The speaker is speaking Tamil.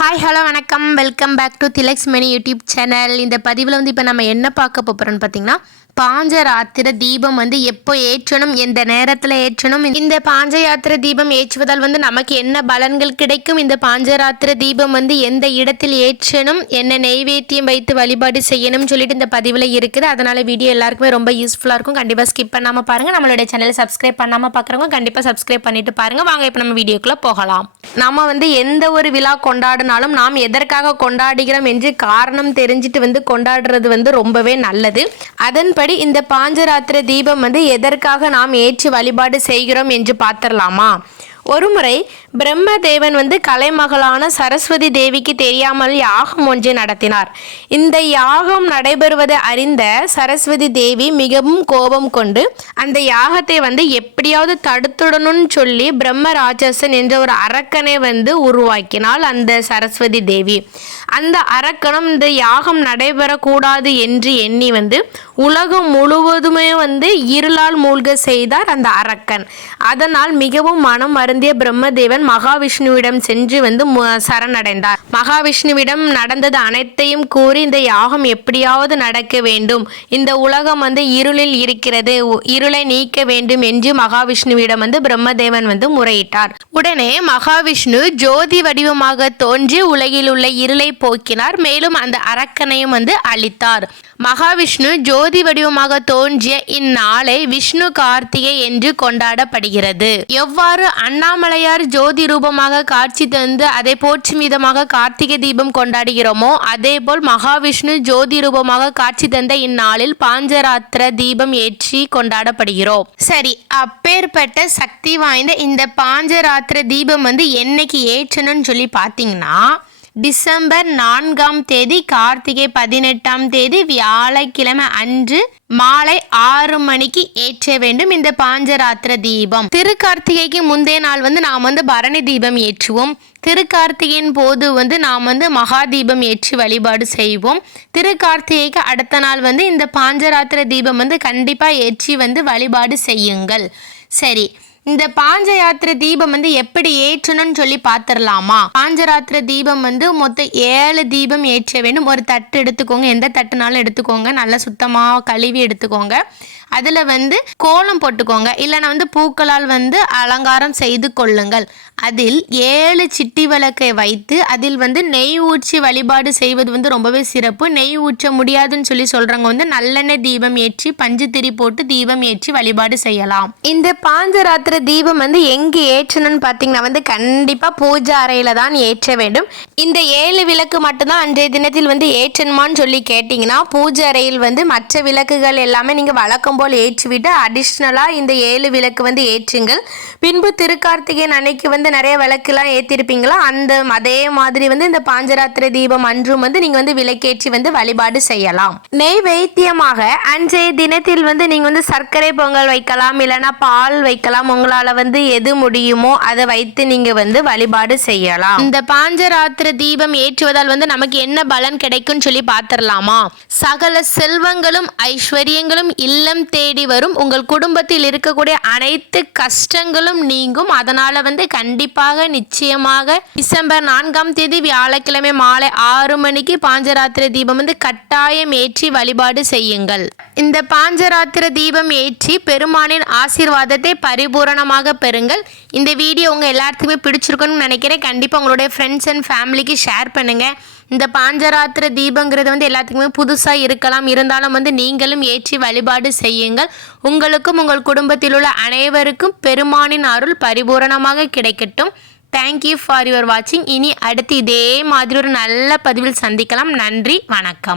ஹாய் ஹலோ வணக்கம், welcome back to Thilak's many YouTube channel. இந்த பதிவில் இப்போ நம்ம என்ன பார்க்க போகிறோம்னு பார்த்தீங்கன்னா, பாஞ்சராத்திர தீபம் எப்போ ஏற்றணும், எந்த நேரத்தில் ஏற்றணும், இந்த பாஞ்சராத்திர தீபம் ஏற்றுவதால் நமக்கு என்ன பலன்கள் கிடைக்கும், இந்த பாஞ்சராத்திர தீபம் எந்த இடத்தில் ஏற்றணும், என்ன நெய்வேத்தியம் வைத்து வழிபாடு செய்யணும்னு சொல்லிட்டு இந்த பதிவில் இருக்குது. அதனால் வீடியோ எல்லாருக்குமே ரொம்ப யூஸ்ஃபுல்லாக இருக்கும். கண்டிப்பாக ஸ்கிப் பண்ணாமல் பாருங்கள். நம்மளுடைய சேனலை சப்ஸ்கிரைப் பண்ணாமல் பார்க்குறவங்க கண்டிப்பாக சப்ஸ்கிரைப் பண்ணிட்டு பாருங்கள். வாங்க இப்போ நம்ம வீடியோக்குள்ளே போகலாம். நம்ம எந்த ஒரு விழா கொண்டாடினாலும் நாம் எதற்காக கொண்டாடுகிறோம் என்று காரணம் தெரிஞ்சுட்டு கொண்டாடுறது ரொம்பவே நல்லது. அதன்படி இந்த பாஞ்சராத்திர தீபம் எதற்காக நாம் ஏற்றி வழிபாடு செய்கிறோம் என்று பார்த்துடலாமா? ஒருமுறை பிரம்மதேவன் கலைமகளான சரஸ்வதி தேவிக்கு தெரியாமல் யாகம் ஒன்றை நடத்தினார். இந்த யாகம் நடைபெறுவதை அறிந்த சரஸ்வதி தேவி மிகவும் கோபம் கொண்டு அந்த யாகத்தை எப்படியாவது தடுத்துடணும்னு சொல்லி பிரம்ம ராட்சசன் என்ற ஒரு அரக்கனை உருவாக்கினாள் அந்த சரஸ்வதி தேவி. அந்த அரக்கனும் இந்த யாகம் நடைபெறக்கூடாது என்று எண்ணி உலகம் முழுவதுமே இருளால் மூழ்க செய்தார் அந்த அரக்கன். அதனால் மிகவும் மனம் அருந்திய பிரம்மதேவன் மகாவிஷ்ணுவிடம் சென்று சரணடைந்தார். மகாவிஷ்ணுவிடம் நடந்தது அனைத்தையும் கூறி இந்த யாகம் எப்படியாவது நடக்க வேண்டும், இந்த உலகம் இருளில் இருக்கிறது, இருளை நீக்க வேண்டும் என்று மகாவிஷ்ணுவிடம் பிரம்மதேவன் முறையிட்டார். உடனே மகாவிஷ்ணு ஜோதி வடிவமாக தோன்றி உலகில் உள்ள இருளை போக்கினார். மேலும் அந்த அரக்கனையும் அழித்தார். மகாவிஷ்ணு ஜோதி வடிவமாக தோன்றிய இந்நாளை விஷ்ணு கார்த்திகை என்று கொண்டாடப்படுகிறது. எவ்வாறு அண்ணாமலையார் ஜோதி ரூபமாக காட்சி தந்து அதை போற்றும் விதமாக கார்த்திகை தீபம் கொண்டாடுகிறோமோ, அதே போல் மகாவிஷ்ணு ஜோதி ரூபமாக காட்சி தந்த இந்நாளில் பாஞ்சராத்திர தீபம் ஏற்றி கொண்டாடப்படுகிறோம். சரி, அப்பேற்பட்ட சக்தி வாய்ந்த இந்த பாஞ்சராத்திர தீபம் என்னைக்கு ஏற்றணும்னு சொல்லி பார்த்தீங்கன்னா, டிசம்பர் 4ஆம் தேதி கார்த்திகை 18ஆம் தேதி வியாழக்கிழமை அன்று மாலை 6 மணிக்கு ஏற்ற வேண்டும் இந்த பாஞ்சராத்திர தீபம். திருக்கார்த்திகைக்கு முந்தைய நாள் நாம் பரணி தீபம் ஏற்றுவோம். திருக்கார்த்திகையின் போது நாம் மகா தீபம் ஏற்றி வழிபாடு செய்வோம். திருக்கார்த்திகைக்கு அடுத்த நாள் இந்த பாஞ்சராத்திர தீபம் கண்டிப்பாக ஏற்றி வழிபாடு செய்யுங்கள். சரி, இந்த பாஞ்சராத்திர தீபம் எப்படி ஏற்றணும்னு சொல்லி பார்த்துடலாமா? பாஞ்சராத்திர தீபம் மொத்தம் 7 தீபம் ஏற்ற வேண்டும். ஒரு தட்டு எடுத்துக்கோங்க, எந்த தட்டுனாலும் எடுத்துக்கோங்க, நல்லா சுத்தமாக கழுவி எடுத்துக்கோங்க. அதில் கோலம் போட்டுக்கோங்க, இல்லைன்னா பூக்களால் அலங்காரம் செய்து கொள்ளுங்கள். அதில் 7 சிட்டி விளக்கை வைத்து அதில் நெய் ஊற்றி வழிபாடு செய்வது ரொம்பவே சிறப்பு. நெய் ஊற்ற முடியாதுன்னு சொல்லி சொல்கிறவங்க நல்லெண்ணெய் தீபம் ஏற்றி பஞ்சுத்திரி போட்டு தீபம் ஏற்றி வழிபாடு செய்யலாம். இந்த பாஞ்சராத்திர தீபம் எங்கே ஏற்றணும்னு பார்த்தீங்கன்னா கண்டிப்பாக பூஜை அறையில் தான் ஏற்ற வேண்டும். இந்த 7 விளக்கு மட்டும்தான் அன்றைய தினத்தில் ஏற்றணுமான்னு சொல்லி கேட்டிங்கன்னா, பூஜை அறையில் மற்ற விளக்குகள் எல்லாமே நீங்கள் வழக்கம் போல் ஏற்றிவிட்டு அடிஷ்னலாக இந்த 7 விளக்கு ஏற்றுங்கள். பின்பு திருக்கார்த்திகை அன்னைக்கு நிறைய விளக்குலாம் ஏற்றிருப்பீங்களா, அதே மாதிரி இந்த பாஞ்சராத்திர தீபம் அன்றும் நீங்கள் விளக்கேற்றி வழிபாடு செய்யலாம். நெய்வேத்தியமாக அன்றைய தினத்தில் நீங்கள் சர்க்கரை பொங்கல் வைக்கலாம், இல்லைன்னா பால் வைக்கலாம். உங்களால் எது முடியுமோ அதை வைத்து நீங்கள் வழிபாடு செய்யலாம். இந்த பாஞ்சராத்திர தீபம் ஏற்றுவதால் நமக்கு என்ன பலன் கிடைக்கும் சொல்லி பார்த்துடலாமா? சகல செல்வங்களும் ஐஸ்வர்யங்களும் இல்லம் தேடி வரும். உங்கள் குடும்பத்தில் இருக்கக்கூடிய அனைத்து கஷ்டங்களும் நீங்கும். அதனால கண்டிப்பாக நிச்சயமாக டிசம்பர் 4ஆம் தேதி வியாழக்கிழமை மாலை 6 மணிக்கு பாஞ்சராத்திர தீபம் கட்டாயம் ஏற்றி வழிபாடு செய்யுங்கள். இந்த பாஞ்சராத்திர தீபம் ஏற்றி பெருமானின் ஆசீர்வாதத்தை பரிபூரணமாக பெறுங்கள். இந்த வீடியோ உங்கள் எல்லாத்துக்குமே பிடிச்சிருக்குன்னு நினைக்கிறேன். கண்டிப்பாக உங்களுடைய ஃப்ரெண்ட்ஸ் அண்ட் ஃபேமிலிக்கு ஷேர் பண்ணுங்கள். இந்த பாஞ்சராத்திர தீபங்கிறது எல்லாத்துக்குமே புதுசாக இருக்கலாம், இருந்தாலும் நீங்களும் ஏற்றி வழிபாடு செய்யுங்கள். உங்களுக்கும் உங்கள் குடும்பத்தில் உள்ள அனைவருக்கும் பெருமானின் அருள் பரிபூரணமாக கிடைக்கட்டும். தேங்க்யூ ஃபார் யுவர் வாட்சிங். இனி அடுத்து இதே மாதிரி ஒரு நல்ல பதிவில் சந்திக்கலாம். நன்றி, வணக்கம்.